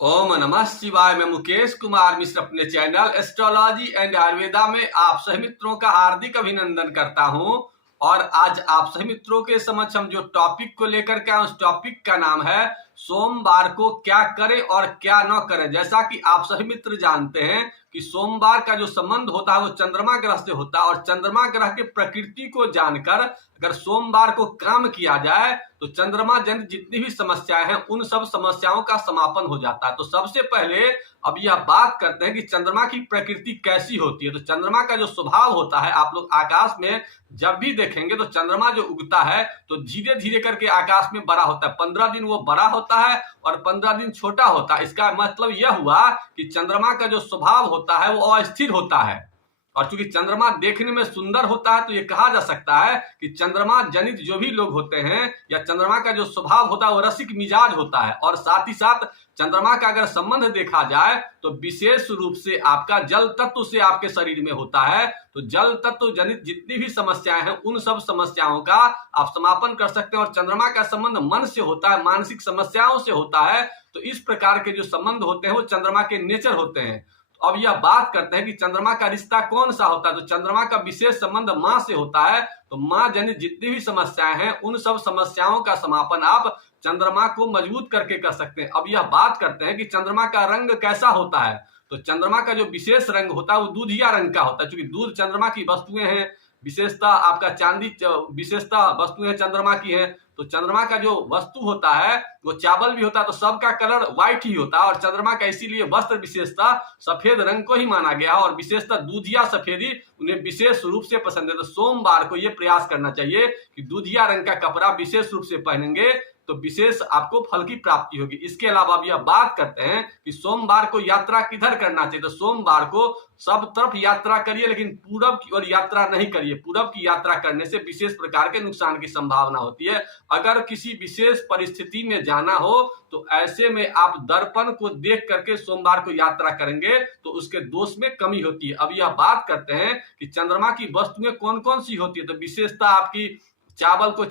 ओम नमः शिवाय। मैं मुकेश कुमार मिश्र अपने चैनल एस्ट्रोलॉजी एंड आयुर्वेदा में आप सभी मित्रों का हार्दिक अभिनंदन करता हूं। और आज आप सभी मित्रों के समक्ष हम जो टॉपिक को लेकर के आए उस टॉपिक का नाम है सोमवार को क्या करें और क्या न करें। जैसा कि आप सभी मित्र जानते हैं कि सोमवार का जो संबंध होता है वो चंद्रमा ग्रह से होता है, और चंद्रमा ग्रह की प्रकृति को जानकर अगर सोमवार को काम किया जाए तो चंद्रमा जनित जितनी भी समस्याएं हैं उन सब समस्याओं का समापन हो जाता है। तो सबसे पहले अब यह बात करते हैं कि चंद्रमा की प्रकृति कैसी होती है। तो चंद्रमा का जो स्वभाव होता है, आप लोग आकाश में जब भी देखेंगे तो चंद्रमा जो उगता है तो धीरे धीरे करके आकाश में बड़ा होता है। 15 दिन वो बड़ा होता है और 15 दिन छोटा होता है। इसका मतलब यह हुआ कि चंद्रमा का जो स्वभाव होता है वो अस्थिर होता है। और चूंकि चंद्रमा देखने में सुंदर होता है तो ये कहा जा सकता है कि चंद्रमा जनित जो भी लोग होते हैं या चंद्रमा का जो स्वभाव होता है वो रसिक मिजाज होता है। और साथ ही साथ चंद्रमा का अगर संबंध देखा जाए तो विशेष रूप से आपका जल तत्व से आपके शरीर में होता है। तो जल तत्व जनित जितनी भी समस्याएं हैं उन सब समस्याओं का आप समापन कर सकते हैं। और चंद्रमा का संबंध मन से होता है, मानसिक समस्याओं से होता है। तो इस प्रकार के जो संबंध होते हैं वो चंद्रमा के नेचर होते हैं। अब यह बात करते हैं कि चंद्रमा का रिश्ता कौन सा होता है। तो चंद्रमा का विशेष संबंध मां से होता है। तो मां जनित जितनी भी समस्याएं हैं उन सब समस्याओं का समापन आप चंद्रमा को मजबूत करके कर सकते हैं। अब यह बात करते हैं कि चंद्रमा का रंग कैसा होता है। तो चंद्रमा का जो विशेष रंग होता है वो दूधिया रंग का होता है। क्योंकि दूध चंद्रमा की वस्तुएं हैं, विशेषता आपका चांदी विशेषता वस्तुएं चंद्रमा की हैं। तो चंद्रमा का जो वस्तु होता है वो चावल भी होता है, तो सबका कलर व्हाइट ही होता है। और चंद्रमा का इसीलिए वस्त्र विशेषता सफेद रंग को ही माना गया है। और विशेषता दूधिया सफेदी उन्हें विशेष रूप से पसंद है। तो सोमवार को ये प्रयास करना चाहिए कि दूधिया रंग का कपड़ा विशेष रूप से पहनेंगे तो विशेष आपको फल की प्राप्ति होगी। इसके अलावा अब यह बात करते हैं कि सोमवार को यात्रा किधर करना चाहिए। तो सोमवार को सब तरफ यात्रा करिए, लेकिन पूरब की ओर यात्रा नहीं करिए। पूरब की यात्रा करने से विशेष प्रकार के नुकसान की संभावना होती है। अगर किसी विशेष परिस्थिति में जाना हो तो ऐसे में आप दर्पण को देख करके सोमवार को यात्रा करेंगे तो उसके दोष में कमी होती है। अब यह बात करते हैं कि चंद्रमा की वस्तुएं कौन कौन सी होती है। तो विशेषता आपकी चावल को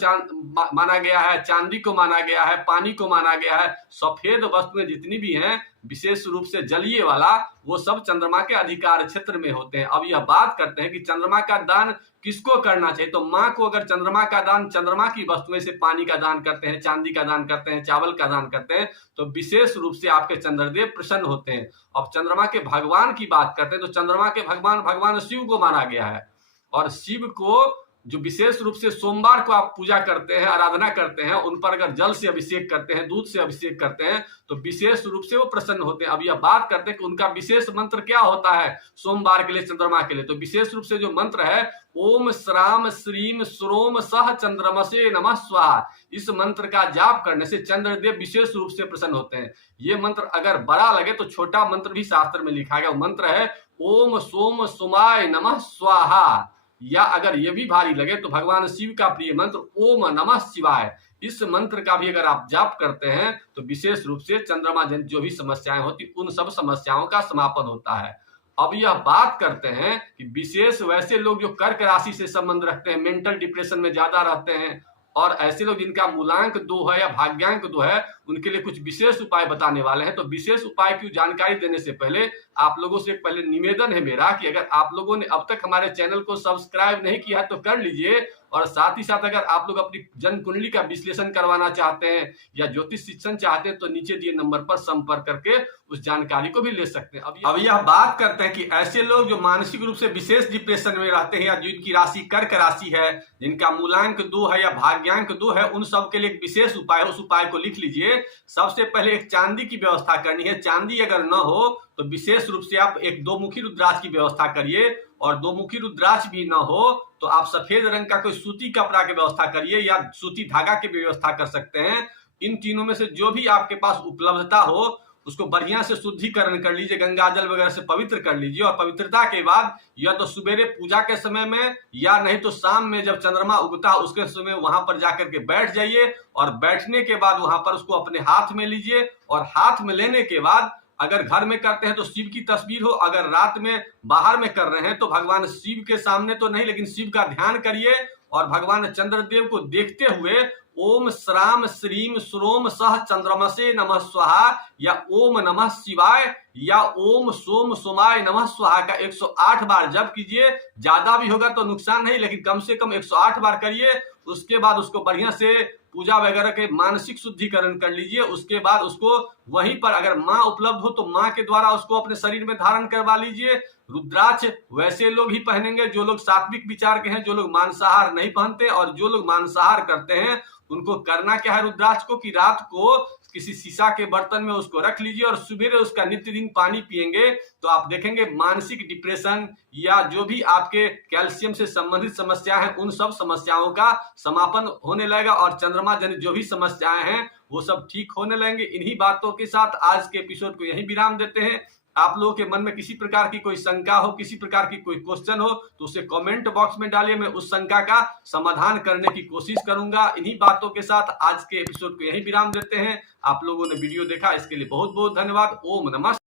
माना गया है, चांदी को माना गया है, पानी को माना गया है। सफेद वस्तुएं जितनी भी हैं विशेष रूप से जलीय वाला वो सब चंद्रमा के अधिकार क्षेत्र में होते हैं। अब यह बात करते हैं कि चंद्रमा का दान किसको करना चाहिए। तो माँ को अगर चंद्रमा का दान, चंद्रमा की वस्तुएं से पानी का दान करते हैं, चांदी का दान करते हैं, चावल का दान करते हैं तो विशेष रूप से आपके चंद्रदेव प्रसन्न होते हैं। अब चंद्रमा के भगवान की बात करते हैं तो चंद्रमा के भगवान शिव को माना गया है। और शिव को जो विशेष रूप से सोमवार को आप पूजा करते हैं, आराधना करते हैं, उन पर अगर जल से अभिषेक करते हैं, दूध से अभिषेक करते हैं तो विशेष रूप से वो प्रसन्न होते हैं। अब यह बात करते हैं कि उनका विशेष मंत्र क्या होता है सोमवार के लिए, चंद्रमा के लिए। तो विशेष रूप से जो मंत्र है ओम श्राम श्रीम श्रोम सह चंद्रमसे नमः स्वाहा, इस मंत्र का जाप करने से चंद्रदेव विशेष रूप से प्रसन्न होते हैं। ये मंत्र अगर बड़ा लगे तो छोटा मंत्र भी शास्त्र में लिखा गया, वो मंत्र है ओम सोम सोमाय नमः स्वाहा। या अगर ये भी भारी लगे तो भगवान शिव का प्रिय मंत्र ओम नमः शिवाय, इस मंत्र का भी अगर आप जाप करते हैं तो विशेष रूप से चंद्रमा जनित जो भी समस्याएं होती उन सब समस्याओं का समापन होता है। अब यह बात करते हैं कि विशेष वैसे लोग जो कर्क राशि से संबंध रखते हैं, मेंटल डिप्रेशन में ज्यादा रहते हैं, और ऐसे लोग जिनका मूलांक 2 है या भाग्यांक 2 है उनके लिए कुछ विशेष उपाय बताने वाले हैं। तो विशेष उपाय की जानकारी देने से पहले आप लोगों से पहले निवेदन है मेरा कि अगर आप लोगों ने अब तक हमारे चैनल को सब्सक्राइब नहीं किया तो कर लीजिए। और साथ ही साथ अगर आप लोग अपनी जन्म कुंडली का विश्लेषण करवाना चाहते हैं या ज्योतिष शिक्षण चाहते हैं तो नीचे दिए नंबर पर संपर्क करके उस जानकारी को भी ले सकते हैं। अब यह बात करते हैं कि ऐसे लोग जो मानसिक रूप से विशेष डिप्रेशन में रहते हैं या जिनकी राशि कर्क राशि है, जिनका मूलांक 2 है या भाग्यांक 2 है, उन सब के लिए एक विशेष उपाय है, उस उपाय को लिख लीजिए। सबसे पहले एक चांदी की व्यवस्था करनी है। चांदी अगर न हो तो विशेष रूप से आप एक 2 मुखी रुद्राक्ष की व्यवस्था करिए, और 2 मुखी रुद्राक्ष भी न हो तो आप सफेद रंग का कोई सूती कपड़ा की व्यवस्था करिए या सूती धागा की व्यवस्था कर सकते हैं। इन तीनों में से जो भी आपके पास उपलब्धता हो उसको बढ़िया से शुद्धिकरण कर लीजिए, गंगा जल वगैरह से पवित्र कर लीजिए। और पवित्रता के बाद या तो सुबेरे पूजा के समय में या नहीं तो शाम में जब चंद्रमा उगता है उसके समय वहां पर जाकर के बैठ जाइए, और बैठने के बाद वहां पर उसको अपने हाथ में लीजिए। और हाथ में लेने के बाद अगर घर में करते हैं तो शिव की तस्वीर हो, अगर रात में बाहर में कर रहे हैं तो भगवान शिव के सामने तो नहीं लेकिन शिव का ध्यान करिए और भगवान चंद्रदेव को देखते हुए ओम श्राम श्रीम श्रोम सह चंद्रमसे नमः स्वाहा या ओम नमः शिवाय या ओम सोम सोमाय नमः स्वाहा का 108 बार जप कीजिए। ज्यादा भी होगा तो नुकसान नहीं, लेकिन कम से कम 108 बार करिए। उसके बाद उसको बढ़िया से पूजा वगैरह के मानसिक शुद्धिकरण कर लीजिए। उसके बाद उसको वहीं पर अगर माँ उपलब्ध हो तो माँ के द्वारा उसको अपने शरीर में धारण करवा लीजिए। रुद्राक्ष वैसे लोग ही पहनेंगे जो लोग सात्विक विचार के हैं, जो लोग मांसाहार नहीं पहनते। और जो लोग मांसाहार करते हैं उनको करना क्या है रुद्राक्ष को कि रात को किसी शीशा के बर्तन में उसको रख लीजिए और सुबह उसका नित्य दिन पानी पिएंगे तो आप देखेंगे मानसिक डिप्रेशन या जो भी आपके कैल्शियम से संबंधित समस्या है उन सब समस्याओं का समापन होने लगेगा और चंद्रमा जनित जो भी समस्याएं हैं वो सब ठीक होने लगेंगे। इन्हीं बातों के साथ आज के एपिसोड को यहीं विराम देते हैं। आप लोगों के मन में किसी प्रकार की कोई शंका हो, किसी प्रकार की कोई क्वेश्चन हो तो उसे कमेंट बॉक्स में डालिए। मैं उस शंका का समाधान करने की कोशिश करूंगा। इन्हीं बातों के साथ आज के एपिसोड को यहीं विराम देते हैं। आप लोगों ने वीडियो देखा इसके लिए बहुत बहुत धन्यवाद। ओम नमः।